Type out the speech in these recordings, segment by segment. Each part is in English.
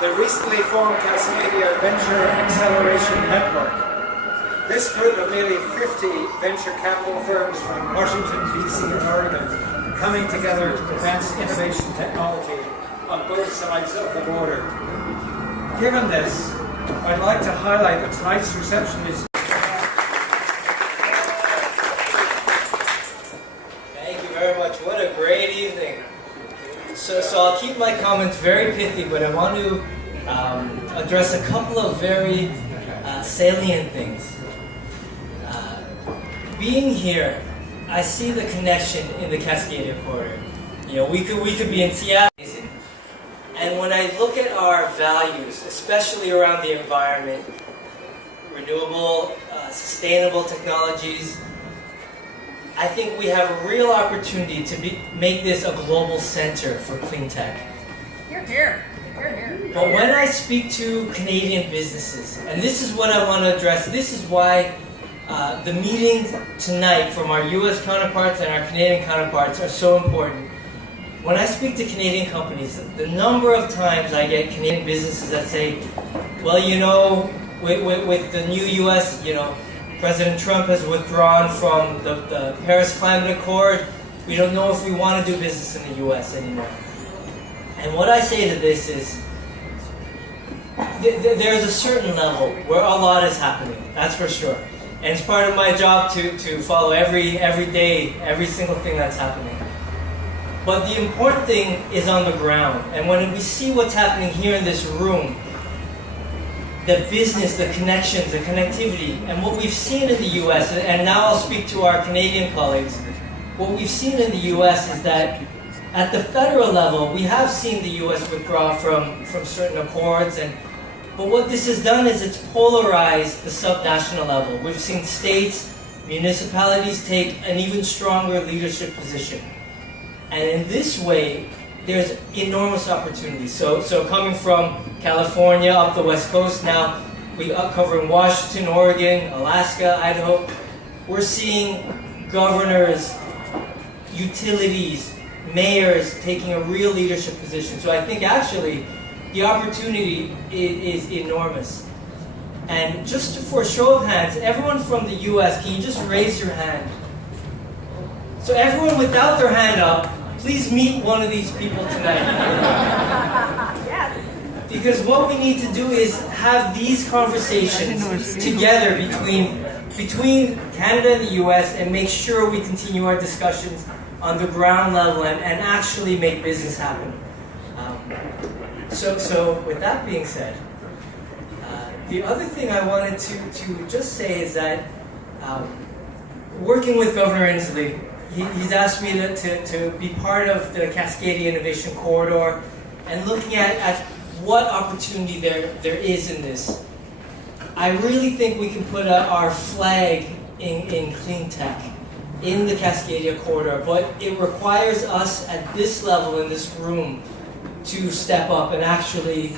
the recently formed Cascadia Venture Acceleration Network. This group of nearly 50 venture capital firms from Washington, D.C. and Oregon coming together to advance innovation technology on both sides of the border. Given this, I'd like to highlight that tonight's reception is... Thank you very much. What a great evening. So I'll keep my comments very pithy, but I want to address a couple of very salient things. Being here, I see the connection in the Cascadia corridor. You know, we could be in Seattle, and when I look at our values, especially around the environment, renewable, sustainable technologies, I think we have a real opportunity to make this a global center for clean tech. Hear, hear. Hear, hear. But when I speak to Canadian businesses, and this is what I want to address, this is why the meetings tonight from our US counterparts and our Canadian counterparts are so important. When I speak to Canadian companies, the number of times I get Canadian businesses that say, well, you know, with the new US, you know, President Trump has withdrawn from the Paris Climate Accord. We don't know if we want to do business in the US anymore. And what I say to this is, there's a certain level where a lot is happening, that's for sure. And it's part of my job to follow every day, every single thing that's happening. But the important thing is on the ground. And when we see what's happening here in this room, the business, the connections, the connectivity, and what we've seen in the US, and now I'll speak to our Canadian colleagues, what we've seen in the US is that at the federal level, we have seen the US withdraw from certain accords, but what this has done is it's polarized the subnational level. We've seen states, municipalities take an even stronger leadership position. And in this way, there's enormous opportunities. So coming from California up the West Coast, now we are covering Washington, Oregon, Alaska, Idaho. We're seeing governors, utilities, mayors taking a real leadership position. So I think actually the opportunity is enormous. And just for a show of hands, everyone from the US, can you just raise your hand? So everyone without their hand up, please meet one of these people tonight. Yes. Because what we need to do is have these conversations together between Canada and the US and make sure we continue our discussions on the ground level and actually make business happen. So with that being said, the other thing I wanted to just say is that working with Governor Inslee, he's asked me to be part of the Cascadia Innovation Corridor and looking at what opportunity there is in this. I really think we can put our flag in clean tech in the Cascadia Corridor, but it requires us at this level in this room to step up and actually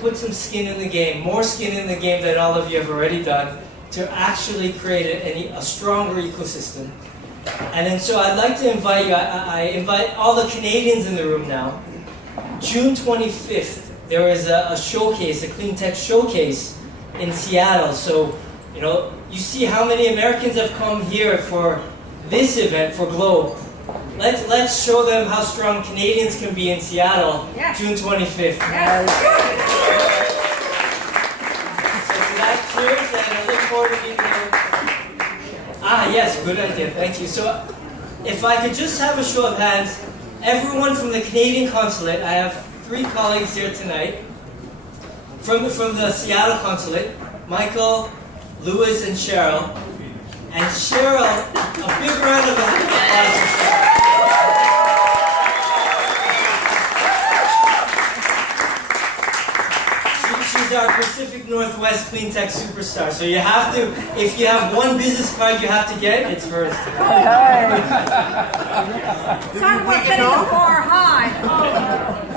put some skin in the game, more skin in the game than all of you have already done, to actually create a stronger ecosystem. And then so I'd like to invite you, I invite all the Canadians in the room now. June 25th, there is a showcase, a clean tech showcase in Seattle. So, you know, you see how many Americans have come here for this event, for Globe. Let's show them how strong Canadians can be in Seattle, yes. June 25th. Yes. So to that, cheers, and I look forward to being here. Yes, good idea, thank you. So if I could just have a show of hands, everyone from the Canadian Consulate, I have 3 colleagues here tonight. From the Seattle Consulate, Michael, Louis, and Cheryl. And Cheryl, a big round of applause. She's our Pacific Northwest Clean Tech superstar. So you have to, if you have one business card you have to get, it's hers. Talk about setting the bar high. Oh.